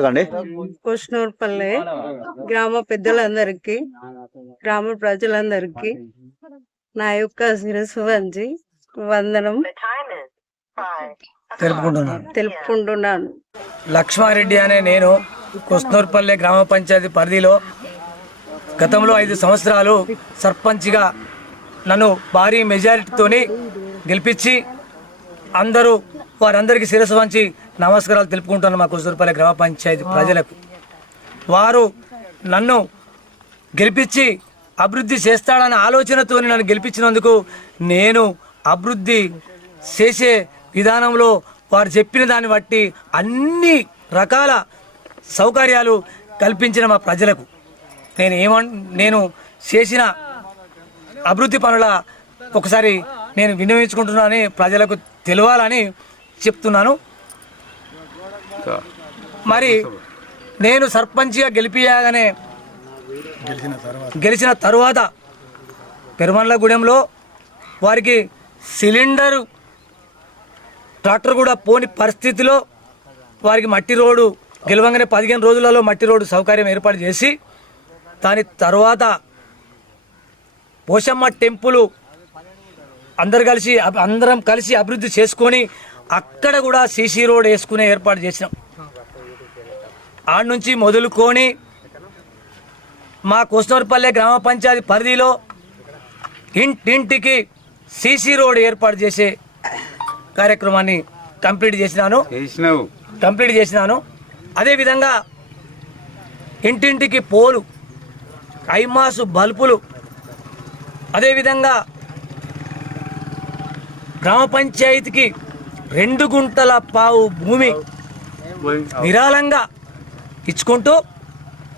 అండి కృష్ణూర్పల్లి గ్రామ పెద్దలందరికీ గ్రామ ప్రజలందరికీ నా యొక్క శిరస్సు వంచి వందనం తెలుపుకుంటున్నాను. తెలుపుకుంటున్నాను. లక్ష్మారెడ్డి అనే నేను కొస్నూర్పల్లె గ్రామ పంచాయతీ పరిధిలో గతంలో ఐదు సంవత్సరాలు సర్పంచ్గా నన్ను భారీ మెజారిటీతోని గెలిపించి అందరూ వారందరికీ శిరస్సు వంచి నమస్కారాలు తెలుపుకుంటున్నాను మా కుసూరుపల్లి గ్రామ పంచాయతీ ప్రజలకు. వారు నన్ను గెలిపించి అభివృద్ధి చేస్తాడన్న ఆలోచనతో నన్ను గెలిపించినందుకు నేను అభివృద్ధి చేసే విధానంలో వారు చెప్పిన దాన్ని బట్టి అన్ని రకాల సౌకర్యాలు కల్పించిన మా ప్రజలకు. నేను ఏమన్ నేను చేసిన అభివృద్ధి పనుల ఒకసారి నేను వినియోగించుకుంటున్నానని ప్రజలకు తెలియాలని చెప్తున్నాను. మరి నేను సర్పంచ్గా గెలిపియగానే గెలిచిన తరువాత పెరుమల్లగూడెంలో వారికి సిలిండరు ట్రాక్టర్ కూడా పోని పరిస్థితిలో వారికి మట్టి రోడ్డు గెలవంగానే పదిహేను రోజులలో మట్టి రోడ్డు సౌకర్యం ఏర్పాటు చేసి దాని తర్వాత పోషమ్మ టెంపుల్ అందరు కలిసి అందరం కలిసి అభివృద్ధి చేసుకొని అక్కడ కూడా సీసీ రోడ్ వేసుకునే ఏర్పాటు చేసినాం. ఆడ నుంచి మొదలుకొని మా కోస్నూరుపల్లె గ్రామ పంచాయతీ పరిధిలో ఇంటింటికి సీసీ రోడ్ ఏర్పాటు చేసే కార్యక్రమాన్ని కంప్లీట్ చేసినాను. కంప్లీట్ చేసినాను. అదేవిధంగా ఇంటింటికి పోలు ఐమాసు బల్బులు అదేవిధంగా గ్రామ పంచాయతీకి రెండు గుంటల పావు భూమి విరాళంగా ఇచ్చుకుంటూ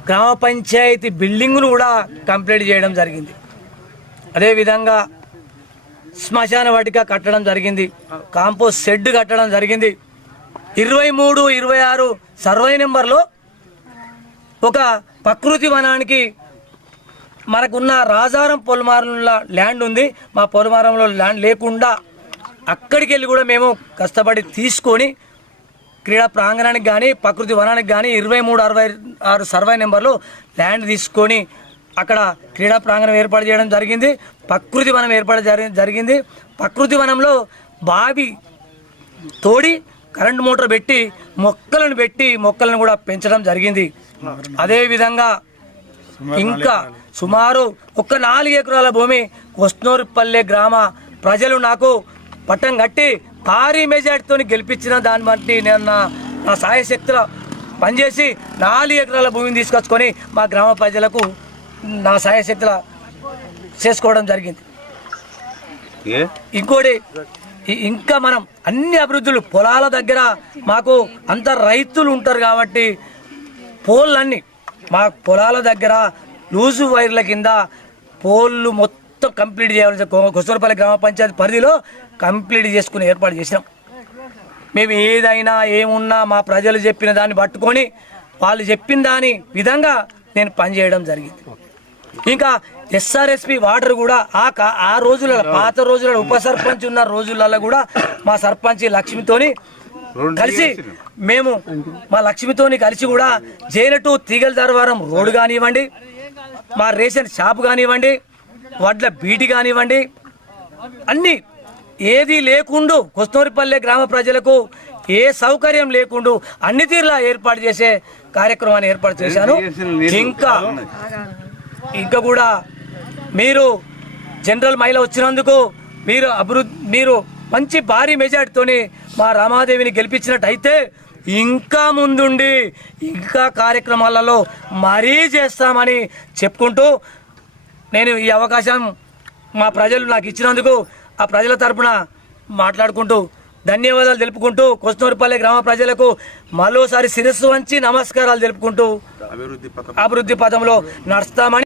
గ్రామ పంచాయతీ బిల్డింగ్ను కూడా కంప్లీట్ చేయడం జరిగింది. అదేవిధంగా శ్మశాన వాటిక కట్టడం జరిగింది. కాంపోస్ట్ షెడ్ కట్టడం జరిగింది. ఇరవై మూడు ఇరవై ఆరు సర్వే నెంబర్లో ఒక ప్రకృతి వనానికి మనకున్న రాజారం పొలమారంలో ల్యాండ్ ఉంది. మా పొలమారంలో ల్యాండ్ లేకుండా అక్కడికి వెళ్ళి కూడా మేము కష్టపడి తీసుకొని క్రీడా ప్రాంగణానికి కానీ ప్రకృతి వనానికి కానీ ఇరవై మూడు అరవై ఆరు సర్వే నెంబర్లు ల్యాండ్ తీసుకొని అక్కడ క్రీడా ప్రాంగణం ఏర్పాటు చేయడం జరిగింది. ప్రకృతి వనం ఏర్పాటు జరిగింది. ప్రకృతి వనంలో బావి తోడి కరెంట్ మోటార్ పెట్టి మొక్కలను పెట్టి మొక్కలను కూడా పెంచడం జరిగింది. అదేవిధంగా ఇంకా సుమారు ఒక నాలుగు ఎకరాల భూమి కొస్నూరుపల్లె గ్రామ ప్రజలు నాకు పట్టం కట్టి భారీ మెజార్టీతో గెలిపించిన దాన్ని బట్టి నేను నా నా సాయశక్తుల పనిచేసి నాలుగు ఎకరాల భూమిని తీసుకొచ్చుకొని మా గ్రామ ప్రజలకు నా సాయశక్తుల చేసుకోవడం జరిగింది. ఇంకోటి ఇంకా మనం అన్ని అభివృద్ధులు పొలాల దగ్గర మాకు అంత రైతులు ఉంటారు కాబట్టి పోళ్ళన్నీ మా పొలాల దగ్గర లూజు వైర్ల కింద పోళ్ళు మొత్తం కంప్లీట్ చేయాల్సిన కొసరపల్లి గ్రామ పంచాయతీ పరిధిలో కంప్లీట్ చేసుకుని ఏర్పాటు చేసినాం. మేము ఏదైనా ఏమున్నా మా ప్రజలు చెప్పిన దాన్ని పట్టుకొని వాళ్ళు చెప్పిన దాని విధంగా నేను పనిచేయడం జరిగింది. ఇంకా ఎస్ఆర్ఎస్పి వాటర్ కూడా ఆ కా- ఆ రోజులలో పాత రోజులలో ఉప సర్పంచ్ ఉన్న రోజులలో కూడా మా సర్పంచ్ లక్ష్మితోని కలిసి మేము మా లక్ష్మితోని కలిసి కూడా జైనటు తీగల దర్వారం రోడ్డు కానివ్వండి మా రేషన్ షాప్ కానివ్వండి వడ్ల బీటి కానివ్వండి అన్ని ఏది లేకుండు కొస్తూరిపల్లె గ్రామ ప్రజలకు ఏ సౌకర్యం లేకుండు అన్ని తీరులా ఏర్పాటు చేసే కార్యక్రమాన్ని ఏర్పాటు చేశాను. ఇంకా ఇంకా కూడా మీరు జనరల్ మహిళ వచ్చినందుకు మీరు అభివృద్ధి మీరు మంచి భారీ మెజార్టీతోని మా రామాదేవిని గెలిపించినట్టయితే ఇంకా ముందుండి ఇంకా కార్యక్రమాలలో మరీ చేస్తామని చెప్పుకుంటూ నేను ఈ అవకాశం మా ప్రజలు నాకు ఇచ్చినందుకు ఆ ప్రజల తరపున మాట్లాడుకుంటూ ధన్యవాదాలు తెలుపుకుంటూ కొస్తూరుపల్లి గ్రామ ప్రజలకు మరోసారి శిరస్సు వంచి నమస్కారాలు తెలుపుకుంటూ అభివృద్ధి పదంలో నడుస్తామని